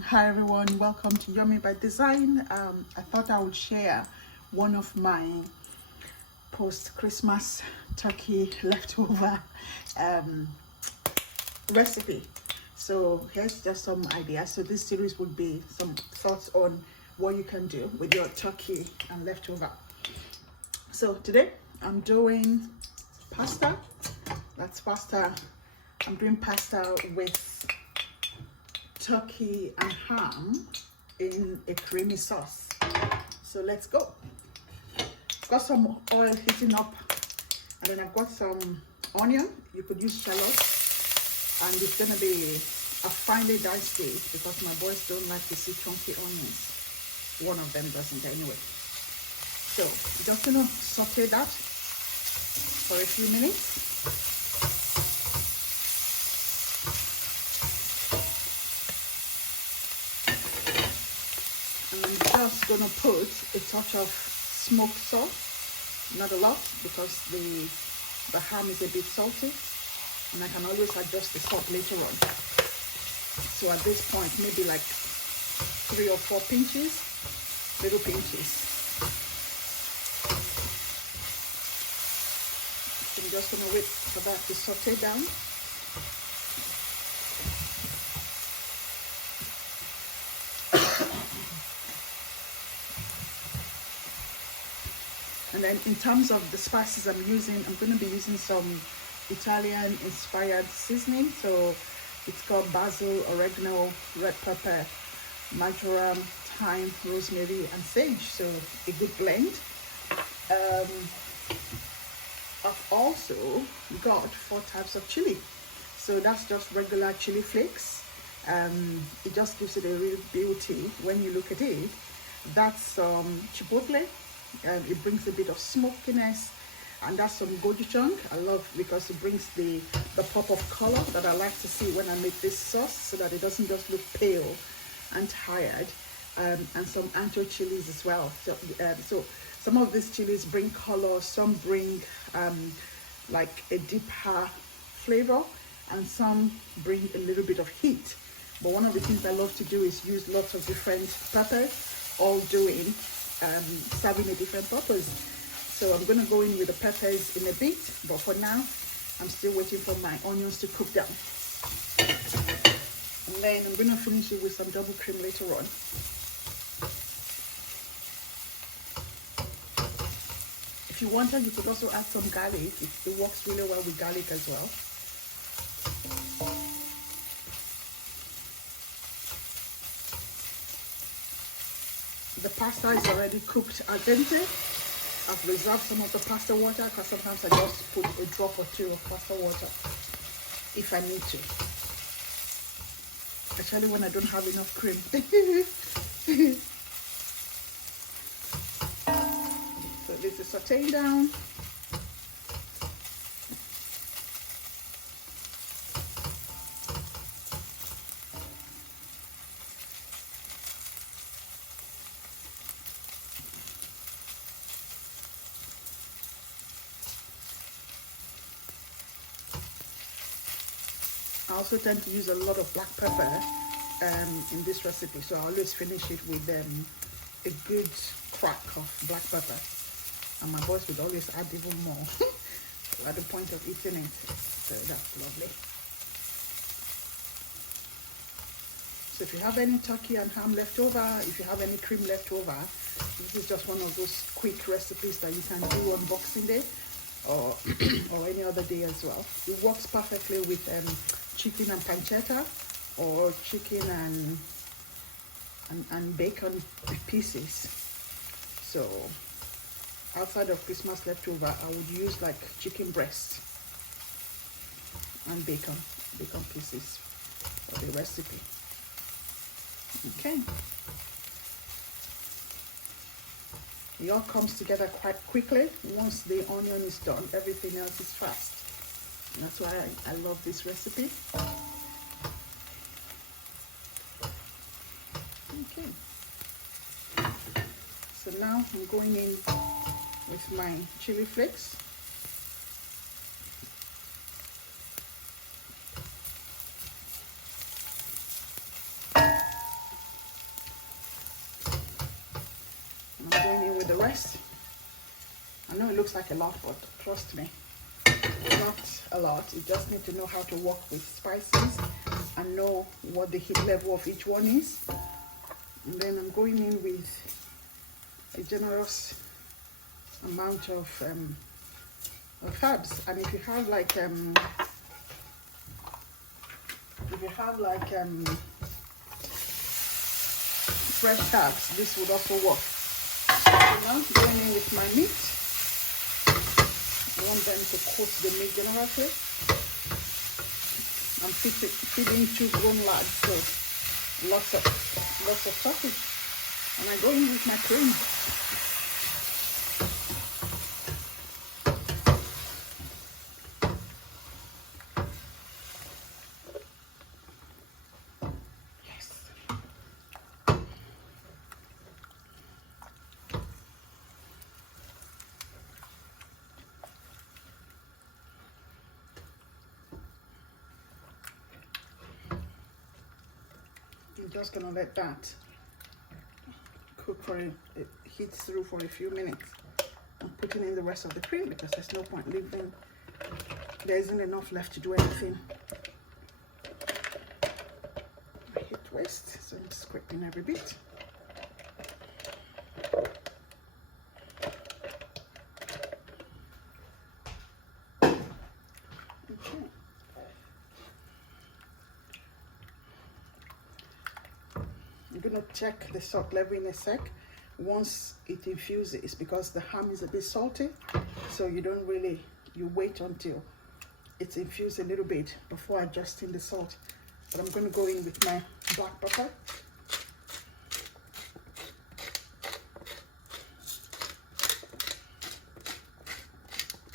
Hi everyone, welcome to Yummy by Design. I thought I would share one of my post-Christmas turkey leftover um, recipe. So here's just some ideas. So this series would be some thoughts on what you can do with your turkey and leftover. So today I'm doing pasta. That's pasta. I'm doing pasta with turkey and ham in a creamy sauce. So let's go. I've got some oil heating up, and then I've got some onion. You could use shallots, and it's gonna be a finely diced steak because my boys don't like to see chunky onions. One of them doesn't anyway. So I'm just gonna saute that for a few minutes. Just gonna put a touch of smoked salt, not a lot because the ham is a bit salty, and I can always adjust the salt later on. So at this point, maybe like 3 or 4 pinches, little pinches. So I'm just gonna wait for that to saute down. And then in terms of the spices I'm using, I'm going to be using some Italian inspired seasoning. So it's got basil, oregano, red pepper, marjoram, thyme, rosemary and sage. So a good blend. I've also got 4 types of chili. So that's just regular chili flakes. It just gives it a real beauty when you look at it. That's chipotle. It brings a bit of smokiness, and that's some gochujang. I love because it brings the pop of color that I like to see when I make this sauce, so that it doesn't just look pale and tired. And some ancho chilies as well. So some of these chilies bring color, some bring like a deeper flavor, and some bring a little bit of heat. But one of the things I love to do is use lots of different peppers, all doing serving a different purpose. So I'm going to go in with the peppers in a bit, but for now I'm still waiting for my onions to cook down, and then I'm going to finish it with some double cream later on. If you wanted, you could also add some garlic. It works really well with garlic as well. The pasta is already cooked al dente. I've reserved some of the pasta water because sometimes I just put a drop or 2 of pasta water if I need to. Especially when I don't have enough cream. So this is sauteing down. I also tend to use a lot of black pepper in this recipe, so I always finish it with a good crack of black pepper, and my boys would always add even more at the point of eating it. So that's lovely. So if you have any turkey and ham left over, if you have any cream left over, this is just one of those quick recipes that you can do on Boxing Day or or any other day as well. It works perfectly with chicken and pancetta, or chicken and bacon pieces. So outside of Christmas leftover, I would use like chicken breast and bacon pieces for the recipe. Okay, it all comes together quite quickly. Once the onion is done, everything else is fast. And that's why I love this recipe. Okay, so now I'm going in with my chili flakes. with the rest. I know it looks like a lot, but trust me, not a lot. You just need to know how to work with spices and know what the heat level of each one is. And then I'm going in with a generous amount of herbs. And if you have like fresh herbs, this would also work. So now going in with my meat. I want them to coat the meat generously. I'm feeding 2 grown lads, so lots of sausage. And I go in with my cream. I'm just gonna let that cook for it heats through for a few minutes. I'm putting in the rest of the cream because there's no point leaving. There isn't enough left to do anything. I hate waste, so I'm scraping every bit. Okay. I'm going to check the salt level in a sec once it infuses, because the ham is a bit salty, so you wait until it's infused a little bit before adjusting the salt. But I'm going to go in with my black pepper.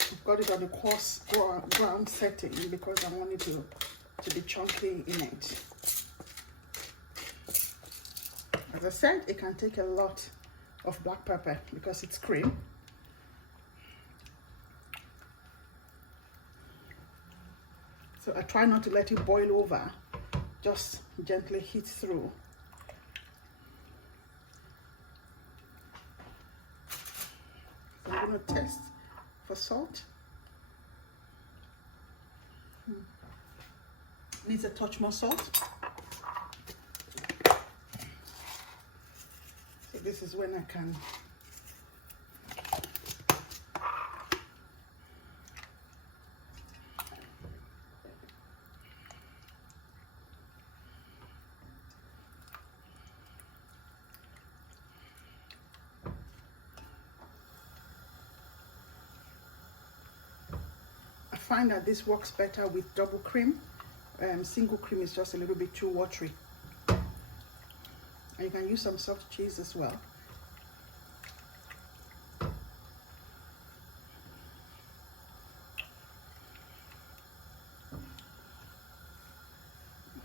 I've got it on the coarse ground setting because I want it to be chunky in it. As I said, it can take a lot of black pepper because it's cream. So I try not to let it boil over, just gently heat through. So I'm going to test for salt. Needs a touch more salt. So this is when I can I find that this works better with double cream. Single cream is just a little bit too watery. And you can use some soft cheese as well.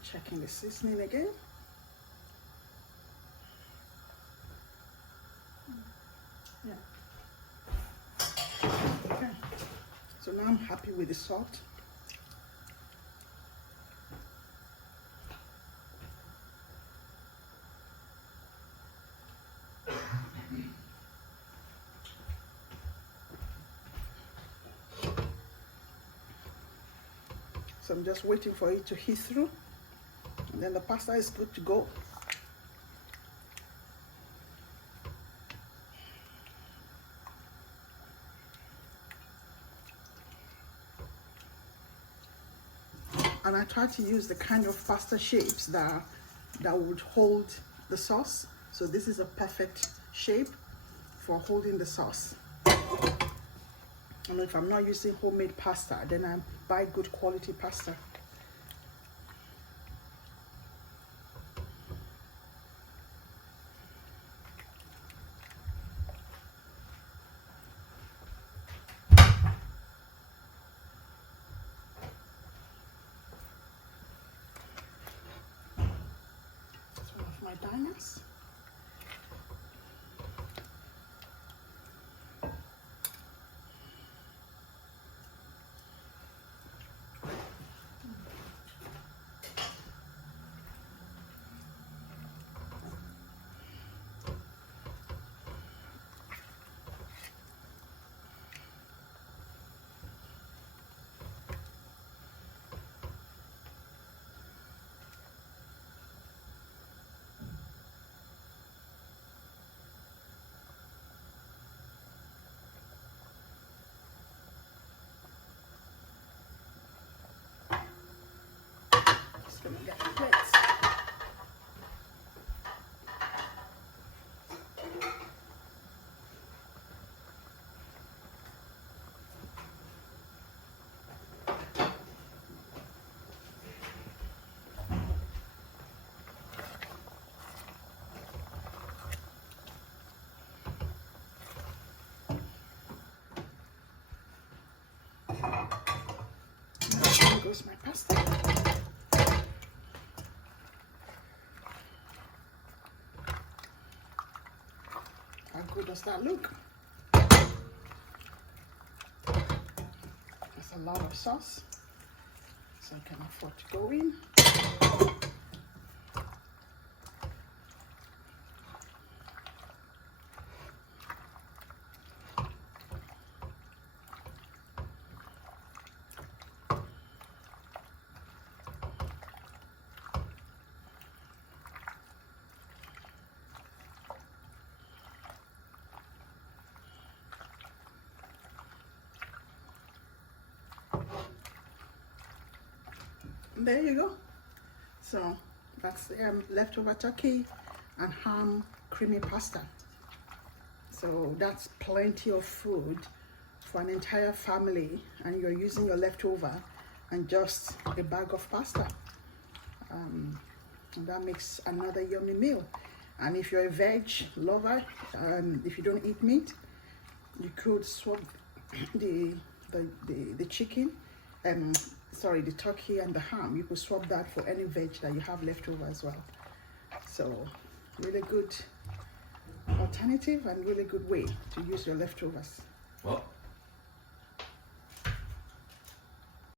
Checking the seasoning again. Yeah. Okay. So now I'm happy with the salt. So I'm just waiting for it to heat through, and then the pasta is good to go. And I try to use the kind of pasta shapes that would hold the sauce. So this is a perfect shape for holding the sauce. And if I'm not using homemade pasta, then I buy good quality pasta. That's one of my diners. goes my pasta. How good does that look? That's a lot of sauce, so I can afford to go in. There you go. So that's leftover turkey and ham creamy pasta. So that's plenty of food for an entire family, and you're using your leftover and just a bag of pasta. And that makes another yummy meal. And if you're a veg lover, if you don't eat meat, you could swap the chicken, sorry, the turkey and the ham. You could swap that for any veg that you have left over as well. So really good alternative and really good way to use your leftovers. Well,